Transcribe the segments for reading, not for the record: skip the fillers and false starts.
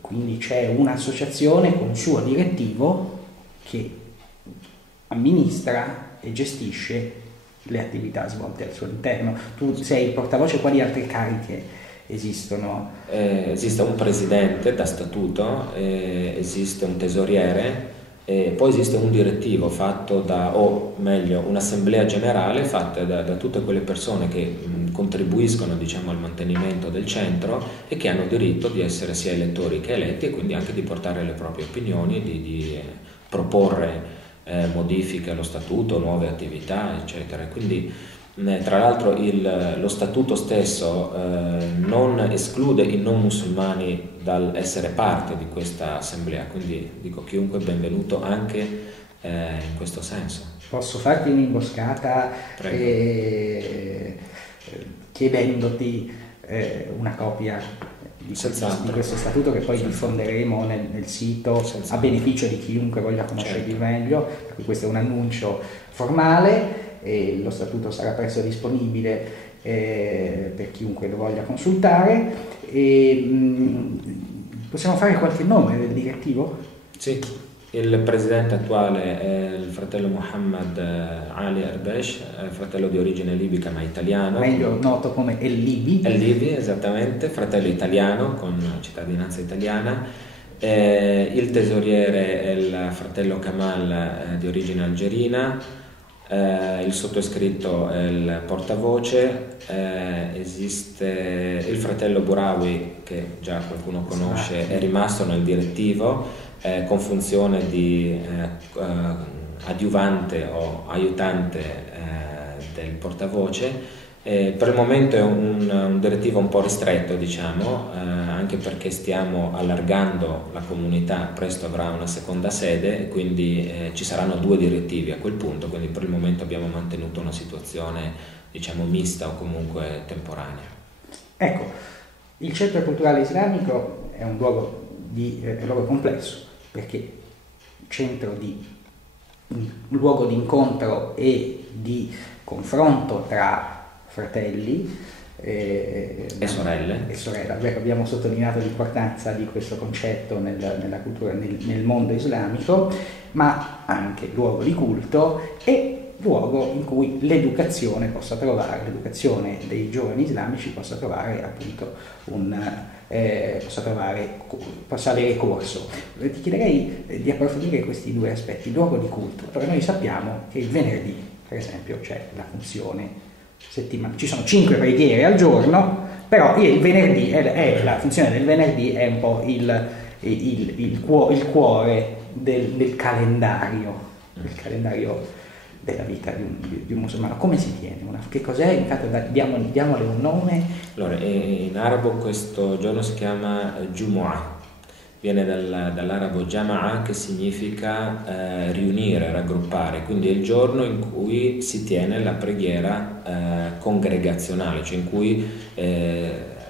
quindi c'è un'associazione con un suo direttivo che amministra e gestisce le attività svolte al suo interno. Tu sei il portavoce, quali altre cariche esistono? Esiste un presidente da statuto, esiste un tesoriere, poi esiste un direttivo fatto o meglio un'assemblea generale fatta da tutte quelle persone che contribuiscono, diciamo, al mantenimento del centro e che hanno diritto di essere sia elettori che eletti, e quindi anche di portare le proprie opinioni, di proporre modifiche allo statuto, nuove attività, eccetera. Quindi tra l'altro lo statuto stesso non esclude i non musulmani dal essere parte di questa assemblea, quindi dico chiunque è benvenuto anche in questo senso. Posso farti un'imboscata chiedendoti una copia di questo statuto, che poi diffonderemo nel sito a beneficio di chiunque voglia conoscerli meglio, per cui questo è un annuncio formale. E lo statuto sarà presto disponibile per chiunque lo voglia consultare. Possiamo fare qualche nome del direttivo? Sì, il presidente attuale è il fratello Muhammad Ali Erbesh, fratello di origine libica ma italiano. Meglio noto come El Libi. El Libi, esattamente, fratello italiano con cittadinanza italiana. Il tesoriere è il fratello Kamal di origine algerina. Il sottoscritto è il portavoce, esiste il fratello Bouraoui, che già qualcuno conosce, è rimasto nel direttivo con funzione di adiuvante o aiutante del portavoce. Per il momento è un direttivo un po' ristretto, diciamo, anche perché stiamo allargando la comunità, presto avrà una seconda sede e quindi ci saranno 2 direttivi a quel punto, quindi per il momento abbiamo mantenuto una situazione, diciamo, mista o comunque temporanea. Ecco, il Centro Culturale Islamico è un luogo complesso, perché un luogo di incontro e di confronto tra fratelli e sorelle. Abbiamo sottolineato l'importanza di questo concetto nella cultura, nel mondo islamico, ma anche luogo di culto e luogo in cui l'educazione dei giovani islamici possa trovare appunto possa avere corso. Ti chiederei di approfondire questi 2 aspetti. Luogo di culto, perché noi sappiamo che il venerdì, per esempio, c'è la funzione settimanale, ci sono 5 preghiere al giorno, però il venerdì la funzione del venerdì è un po' il cuore del calendario della vita di un musulmano. Come si tiene? Che cos'è? Infatti diamole un nome. Allora, in arabo questo giorno si chiama Jumu'ah, viene dall'arabo Jama'a, che significa riunire, raggruppare, quindi è il giorno in cui si tiene la preghiera congregazionale, cioè in cui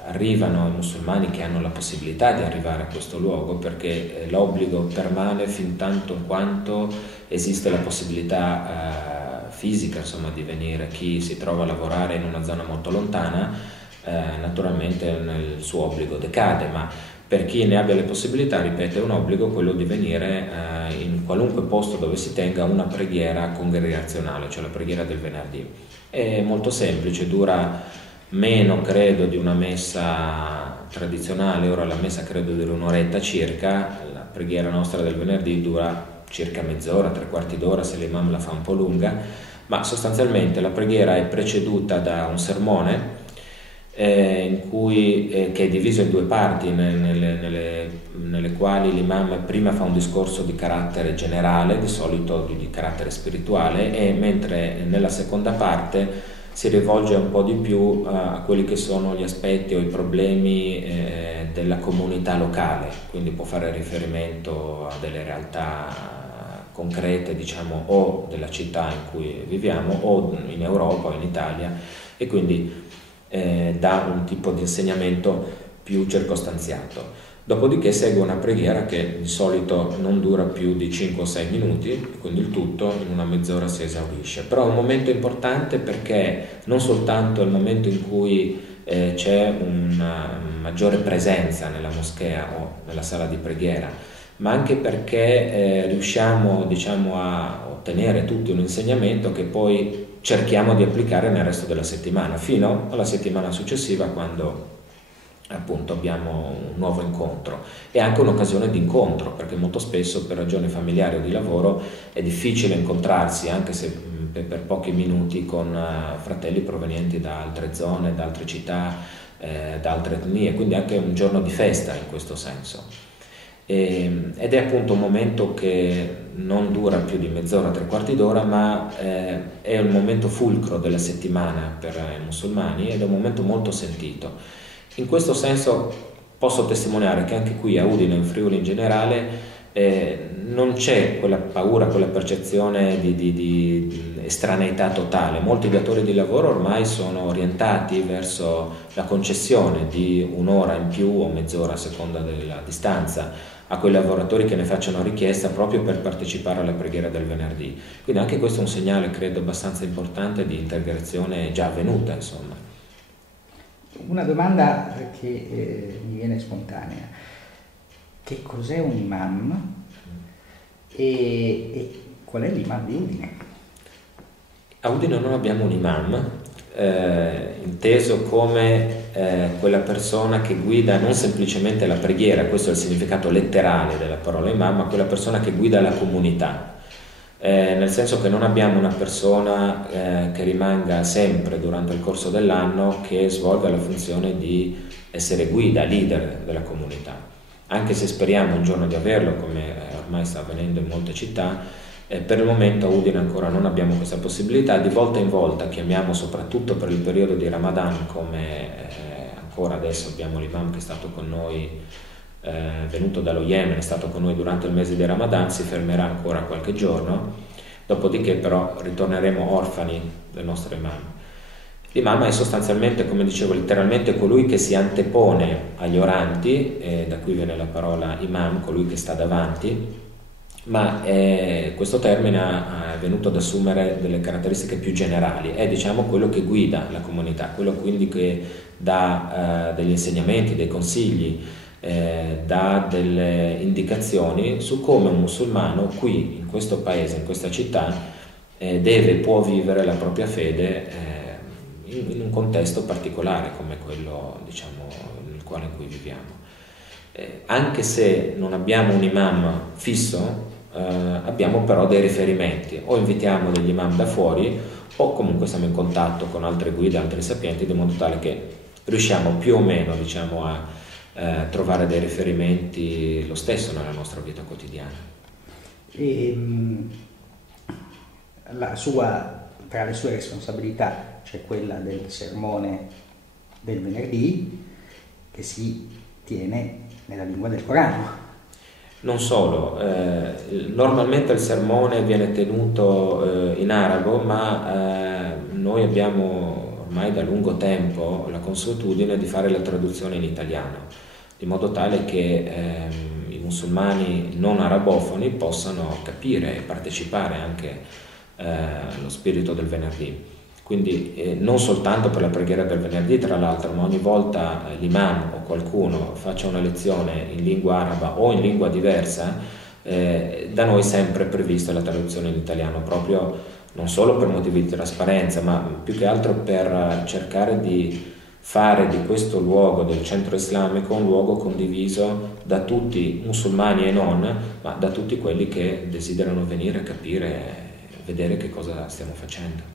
arrivano i musulmani che hanno la possibilità di arrivare a questo luogo, perché l'obbligo permane fin tanto quanto esiste la possibilità fisica, insomma, di venire. Chi si trova a lavorare in una zona molto lontana naturalmente il suo obbligo decade, ma per chi ne abbia le possibilità, ripeto, è un obbligo quello di venire in qualunque posto dove si tenga una preghiera congregazionale, cioè la preghiera del venerdì. È molto semplice, dura meno, credo, di una messa tradizionale. Ora la messa credo dura un'oretta circa, la preghiera nostra del venerdì dura circa mezz'ora, 3/4 d'ora se l'imam la fa un po' lunga, ma sostanzialmente la preghiera è preceduta da un sermone che è diviso in 2 parti, nelle quali l'imam prima fa un discorso di carattere generale, di solito di carattere spirituale, e mentre nella seconda parte si rivolge un po' di più a quelli che sono gli aspetti o i problemi della comunità locale, quindi può fare riferimento a delle realtà concrete, diciamo, o della città in cui viviamo o in Europa o in Italia, e quindi dà un tipo di insegnamento più circostanziato. Dopodiché segue una preghiera che di solito non dura più di 5 o 6 minuti, quindi il tutto in una mezz'ora si esaurisce. Però è un momento importante perché non soltanto è il momento in cui c'è una maggiore presenza nella moschea o nella sala di preghiera, ma anche perché riusciamo, diciamo, a ottenere tutti un insegnamento che poi cerchiamo di applicare nel resto della settimana, fino alla settimana successiva, quando appunto abbiamo un nuovo incontro. È anche un'occasione di incontro, perché molto spesso per ragioni familiari o di lavoro è difficile incontrarsi, anche se per pochi minuti, con fratelli provenienti da altre zone, da altre città, da altre etnie, quindi anche un giorno di festa in questo senso. Ed è appunto un momento che non dura più di mezz'ora, 3/4 d'ora, ma è il momento fulcro della settimana per i musulmani, ed è un momento molto sentito. In questo senso posso testimoniare che anche qui a Udine, in Friuli in generale, non c'è quella paura, quella percezione di estraneità totale. Molti datori di lavoro ormai sono orientati verso la concessione di un'ora in più o mezz'ora a seconda della distanza a quei lavoratori che ne facciano richiesta, proprio per partecipare alla preghiera del venerdì. Quindi anche questo è un segnale, credo, abbastanza importante di integrazione già avvenuta, insomma. Una domanda che mi viene spontanea: che cos'è un imam e qual è l'imam di Udine? A Udine non abbiamo un imam, inteso come quella persona che guida non semplicemente la preghiera, questo è il significato letterale della parola imam, ma quella persona che guida la comunità. Nel senso che non abbiamo una persona che rimanga sempre durante il corso dell'anno, che svolga la funzione di essere guida, leader della comunità, anche se speriamo un giorno di averlo, come ormai sta avvenendo in molte città. Per il momento a Udine ancora non abbiamo questa possibilità. Di volta in volta chiamiamo, soprattutto per il periodo di Ramadan, come ancora adesso abbiamo l'imam che è stato con noi, venuto dallo Yemen, è stato con noi durante il mese di Ramadan, si fermerà ancora qualche giorno, dopodiché però ritorneremo orfani del nostro imam. L'imam è sostanzialmente, come dicevo, letteralmente colui che si antepone agli oranti, da cui viene la parola imam, colui che sta davanti, ma questo termine è venuto ad assumere delle caratteristiche più generali. È, diciamo, quello che guida la comunità, quello quindi che dà degli insegnamenti, dei consigli, dà delle indicazioni su come un musulmano qui in questo paese, in questa città, può vivere la propria fede in un contesto particolare come quello, diciamo, nel quale in cui viviamo. Anche se non abbiamo un imam fisso, abbiamo però dei riferimenti, o invitiamo degli imam da fuori o comunque siamo in contatto con altre guide, altri sapienti, di modo tale che riusciamo più o meno, diciamo, a trovare dei riferimenti lo stesso nella nostra vita quotidiana. Tra le sue responsabilità c'è quella del sermone del venerdì, che si tiene nella lingua del Corano. Non solo, normalmente il sermone viene tenuto in arabo, ma noi abbiamo ormai da lungo tempo la consuetudine di fare la traduzione in italiano, di modo tale che i musulmani non arabofoni possano capire e partecipare anche allo spirito del venerdì. Quindi non soltanto per la preghiera del venerdì, tra l'altro, ma ogni volta l'imam o qualcuno faccia una lezione in lingua araba o in lingua diversa, da noi sempre prevista la traduzione in italiano, proprio non solo per motivi di trasparenza, ma più che altro per cercare di fare di questo luogo del centro islamico un luogo condiviso da tutti, musulmani e non, ma da tutti quelli che desiderano venire a capire, vedere che cosa stiamo facendo.